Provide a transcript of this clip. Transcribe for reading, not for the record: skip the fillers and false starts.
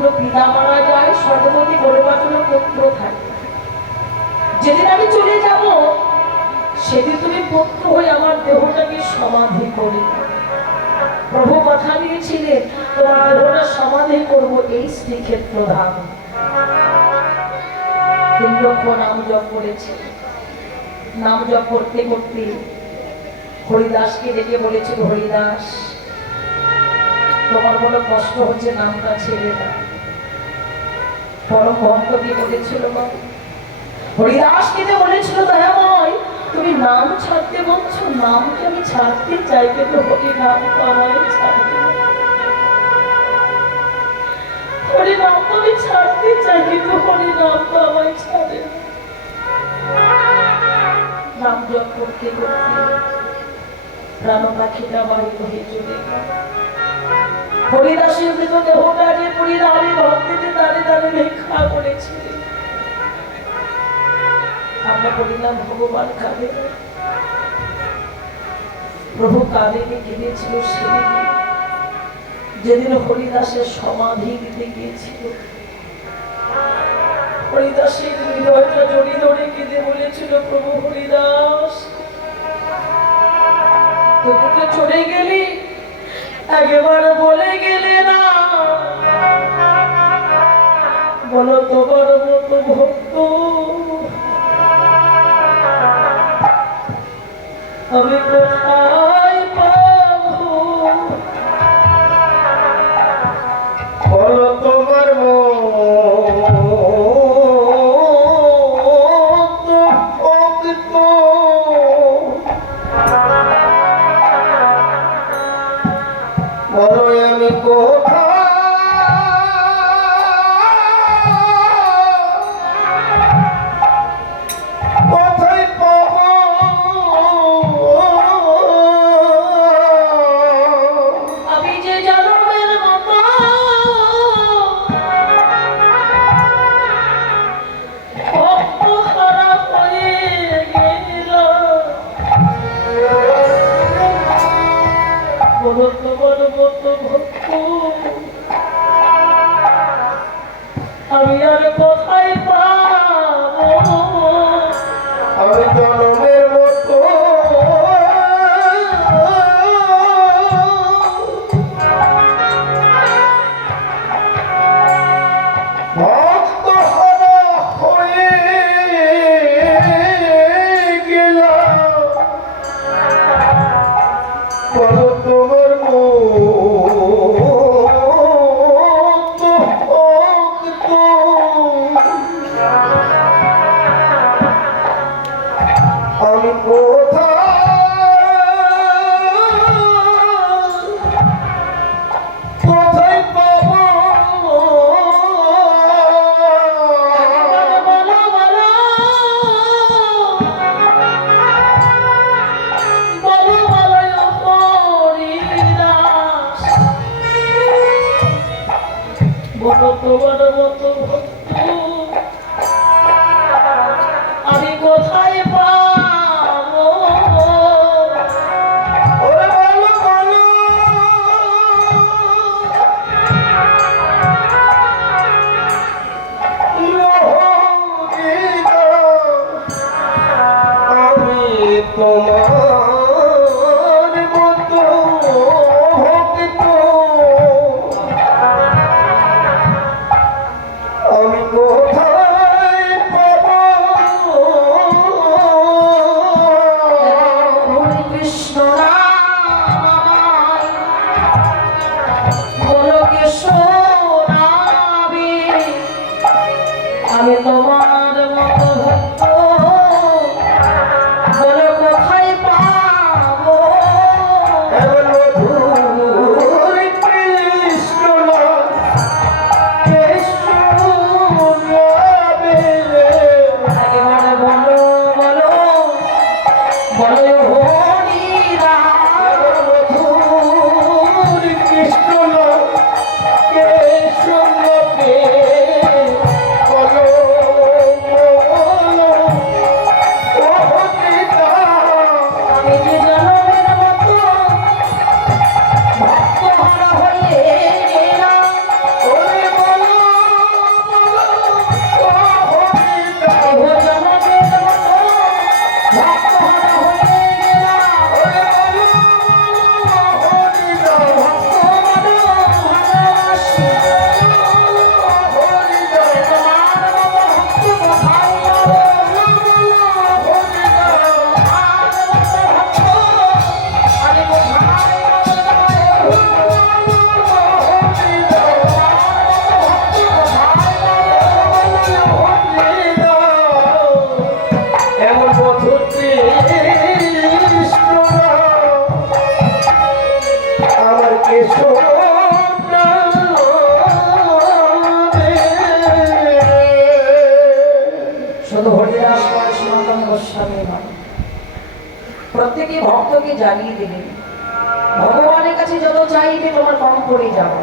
কোনো পিতা মারা যায়, সর্বপতি গর্ভাচল পুত্র থাকে। যেদিন আমি চলে যাব সেদিন তুমি পুত্র হয়ে আমার দেহটাকে সমাধি করবে। প্রভু কথা দিয়েছিলেন তোমার দেহটা সমাধি করবো এই শ্রীক্ষেত্র ধাম। 3 লক্ষ নাম জপ করেছে। নাম জপ করতে করতে হরিদাসকে ডেকে বলেছিল, হরিদাস তোমার বড় কষ্ট হচ্ছে, নামটা ছেড়ে দাও। পরম ভক্তকে বলেছিল, হরিদাসকে বলেছিল, দয়াময় তুমি নাম ছাড়তে বলছো, নামকে আমি ছাড়তে চাই কিন্তু হরি নাম তো আমায় ছাড়বে। হরি নাম তো আমি ছাড়তে চাই কিন্তু হরি নাম তো আমায় ছাড়ে। নাম জপ করতে করতে প্রাণ পাখিটা বাড়ি হয়ে চলে গেল। হরিদাসের মৃত দেহটাকে পরিধারী ভক্তিতে দাঁড়িয়ে দাঁড়িয়ে লেখা করেছিল। আমরা বলিলাম ভগবান কাঁদে, প্রভু কাঁদেনি, কেঁদেছিল সেদিন যেদিন হরিদাসের সমাধি দিতে গিয়েছিল। হরিদাসের হৃদয়টা জড়িয়ে ধরে কেঁদে বলেছিল, প্রভু হরিদাস তোকে তো চলে গেলি, একেবারে বলে গেলে না, বলো তোমার মতো ভক্ত আমি কোথায় পাবো, বলো তোমার বলো আমি কোথায় আমি আর কোথায় পাবো, আমি জনমের মতো ভক্ত হারা হয়ে গেলাম, বলো তোমার আমি কোথায় পাবো, বলো তোমার মতো ভক্ত আমি কোথায় পাবো, ওরে বলো বলো আমি তোমার মতো ভক্ত থেকে ভক্তকে জানিয়ে দিলেন, ভগবানের কাছে যত চাইবে তোমার কম করে যাবো।